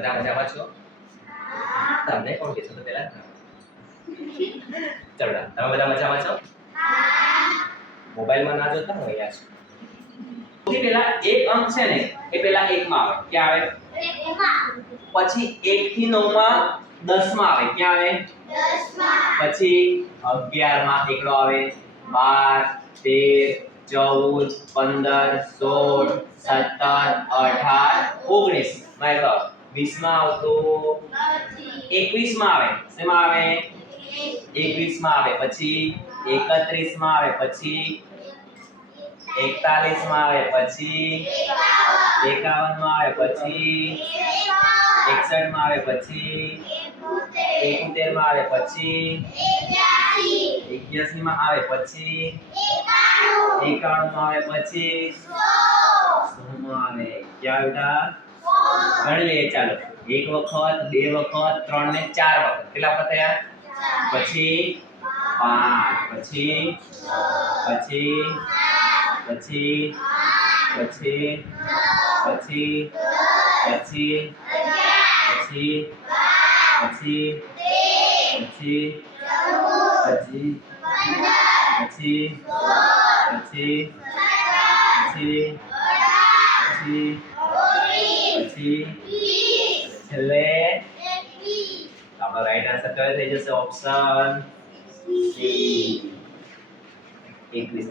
બધા મજામાં છો? તમને કોણ કે છો તો પેલા ચલો તમે બધા મજામાં છો? મોબાઈલમાં ના જોતા હોય યાર. સૌથી પહેલા એક અંક છે ને એ પહેલા 1 માં આવે. ક્યાં આવે? 1 માં. પછી 1 થી 9 માં 10 માં આવે. ક્યાં આવે? 10 માં. પછી 11 માં એકડો આવે. 12 13 14 15 16 17 18 19 માં એકડો 20 માં આવતો નથી. 21 માં આવે. શેમાં આવે? 21 માં આવે. પછી 31 માં આવે. પછી 41 માં આવે. પછી 51 માં આવે. પછી 61 માં આવે. પછી 71 માં આવે. પછી 81 માં આવે. પછી 91 માં આવે. પછી 100 માં આવે. ક્યાં બેટા? ગણી લઈએ ચાલો. 1 વખત 2 વખત 3 ને 4 વખત. કેટલા વખત થયા? પછી 5 પછી 10 પછી છેલ્લે આપણો રાઈટ આન્સર કયો થઈ જશે? Option C 21.